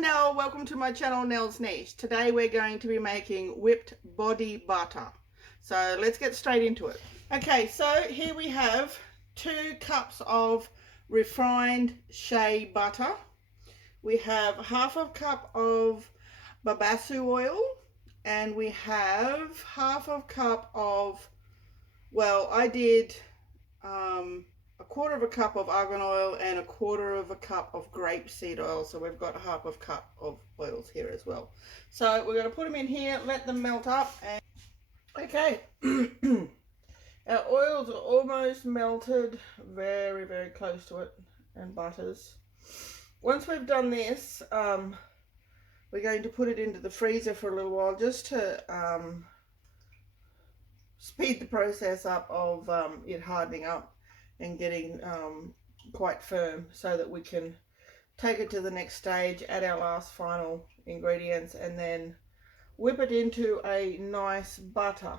I'm Nell. Welcome to my channel, Nell's Niche. Today we're going to be making whipped body butter. So let's get straight into it. Okay, so here we have 2 cups of refined shea butter. We have half a cup of babassu oil, and we have half a cup of, well, I did a quarter of a cup of argan oil and a quarter of a cup of grapeseed oil. So we've got half a cup of oils here as well. So we're going to put them in here, let them melt up. And okay, our oils are almost melted, very, very close to it, and butters. Once we've done this, we're going to put it into the freezer for a little while just to speed the process up of it hardening up and getting quite firm, so that we can take it to the next stage, add our last final ingredients, and then whip it into a nice butter.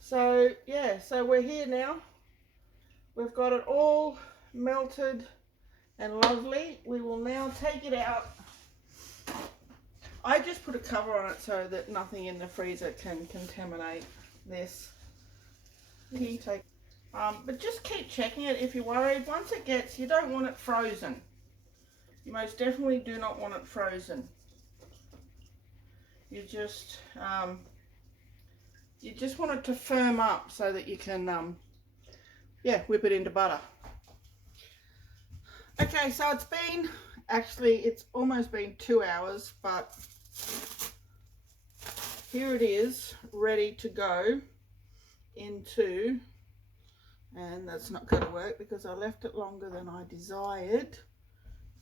So yeah, so we're here now. We've got it all melted and lovely. We will now take it out. I just put a cover on it so that nothing in the freezer can contaminate this. But just keep checking it if you're worried. Once it gets, you don't want it frozen. You most definitely do not want it frozen. You just want it to firm up so that you can whip it into butter. Okay, so it's almost been 2 hours, but here it is, ready to go into, and that's not going to work because I left it longer than I desired.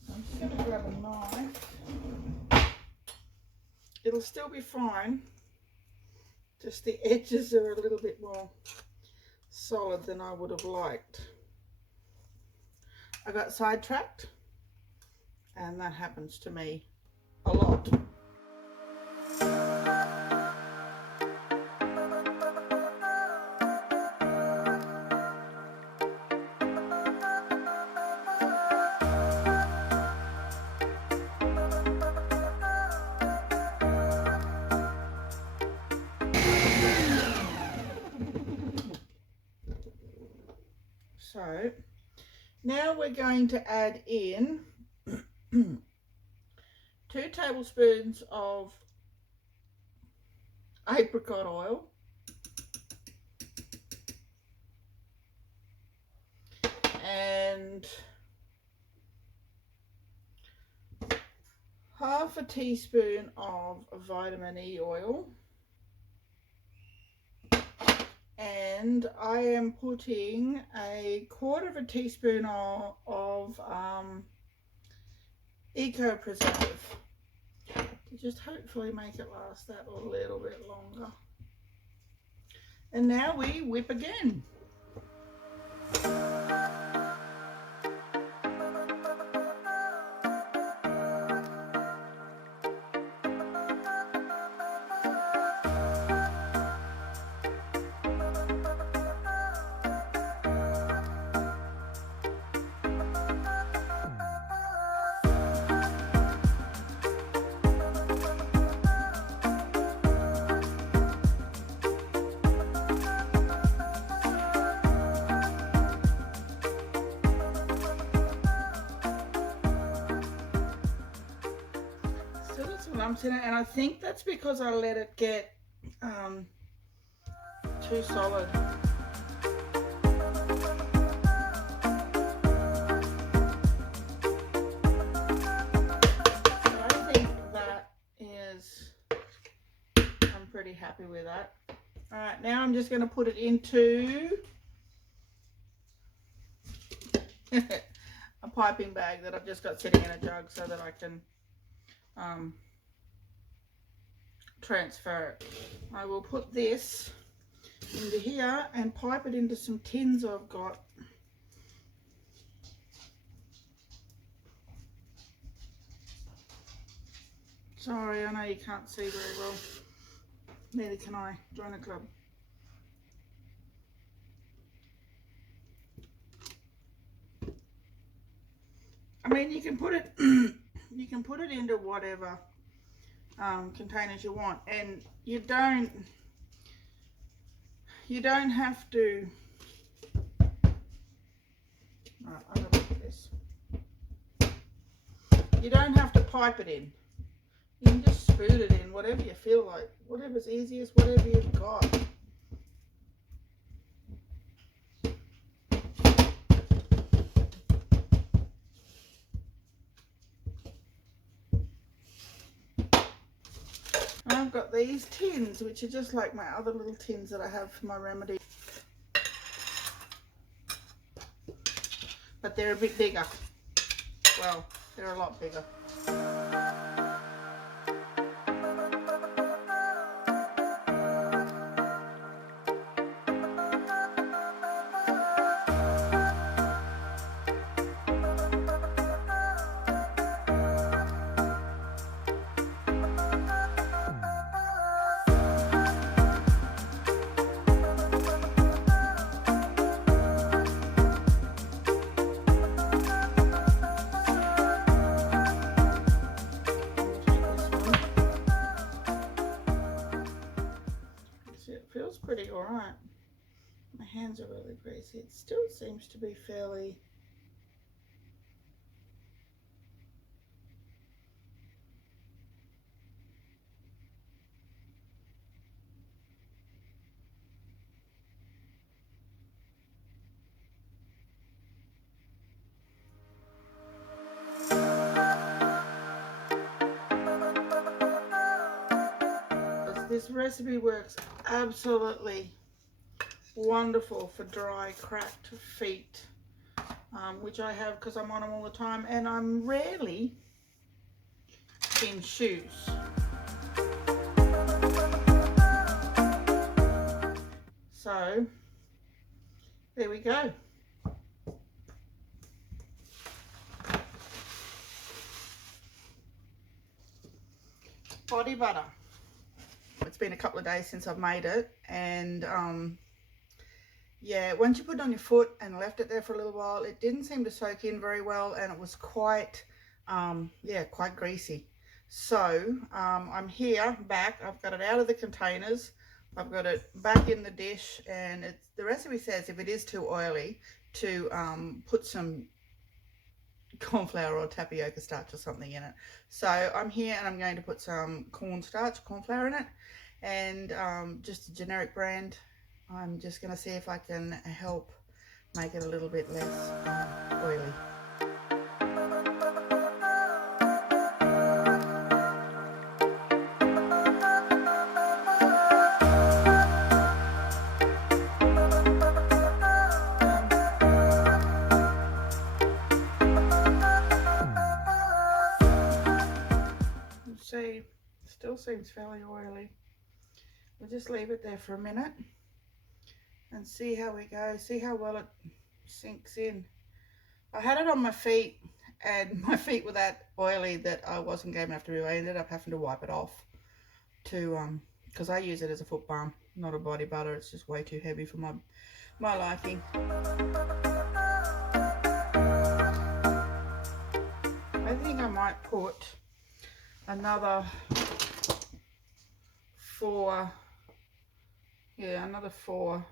So I'm just going to grab a knife. It'll still be fine, just the edges are a little bit more solid than I would have liked. I got sidetracked, and that happens to me a lot. So now we're going to add in 2 tablespoons of apricot oil, and half a teaspoon of vitamin E oil, and I am putting a quarter of a teaspoon of eco preservative to just hopefully make it last that a little bit longer. And now we whip again. Lumps in it, and I think that's because I let it get too solid. So I think that is, I'm pretty happy with that. Alright, now I'm just going to put it into a piping bag that I've just got sitting in a jug so that I can transfer it. I will put this into here and pipe it into some tins I've got. Sorry, I know you can't see very well. Neither can I. Join the club. I'm mean, you can put it you can put it into whatever containers you want, and you don't have to. Right, I'm gonna look at this. You don't have to pipe it in. You can just spoon it in, whatever you feel like, whatever's easiest, whatever you've got. I've got these tins, which are just like my other little tins that I have for my remedy. But they're a bit bigger. Well, they're a lot bigger. Feels pretty alright. My hands are really greasy. It still seems to be fairly... This recipe works absolutely wonderful for dry, cracked feet, which I have because I'm on them all the time, and I'm rarely in shoes. So there we go. Body butter. It's been a couple of days since I've made it, and yeah, once you put it on your foot and left it there for a little while, it didn't seem to soak in very well, and it was quite yeah, quite greasy. So I'm here back. I've got it out of the containers, I've got it back in the dish, and the recipe says if it is too oily to put some cornflour or tapioca starch or something in it. So I'm here and I'm going to put some cornflour in it, and just a generic brand. I'm just going to see if I can help make it a little bit less oily. See, still seems fairly oily. We'll just leave it there for a minute and see how we go, see how well it sinks in. I had it on my feet, and my feet were that oily that I wasn't game enough to do. I ended up having to wipe it off to because I use it as a foot balm, not a body butter. It's just way too heavy for my liking. I think I might put another another 4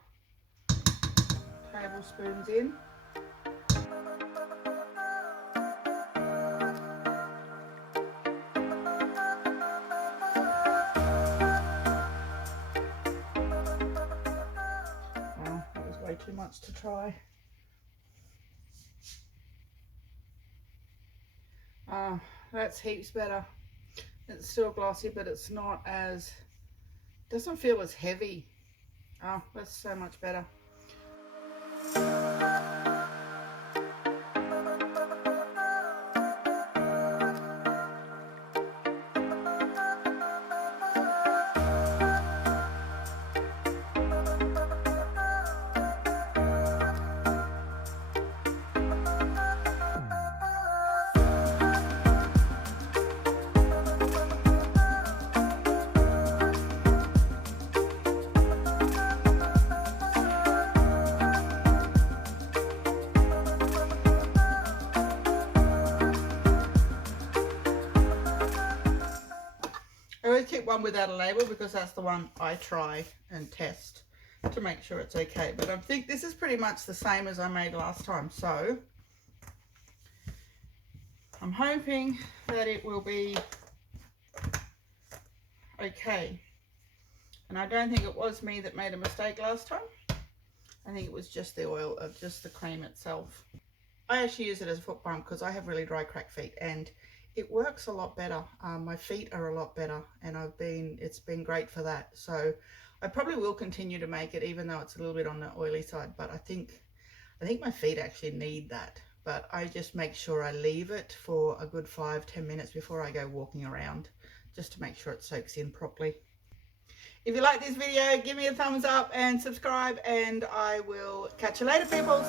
tablespoons in. Well, that was way too much to try. Oh, that's heaps better. It's still glossy, but it's not as, doesn't feel as heavy. Oh, that's so much better. keep one without a label because that's the one I try and test to make sure it's okay. But I think this is pretty much the same as I made last time. So I'm hoping that it will be okay. And I don't think it was me that made a mistake last time. I think it was just the oil, of just the cream itself. I actually use it as a foot balm because I have really dry, cracked feet, and it works a lot better. My feet are a lot better, and it's been great for that. So I probably will continue to make it, even though it's a little bit on the oily side. But I think my feet actually need that. But I just make sure I leave it for a good 5-10 minutes before I go walking around, just to make sure it soaks in properly. If you like this video, give me a thumbs up and subscribe, and I will catch you later, peoples.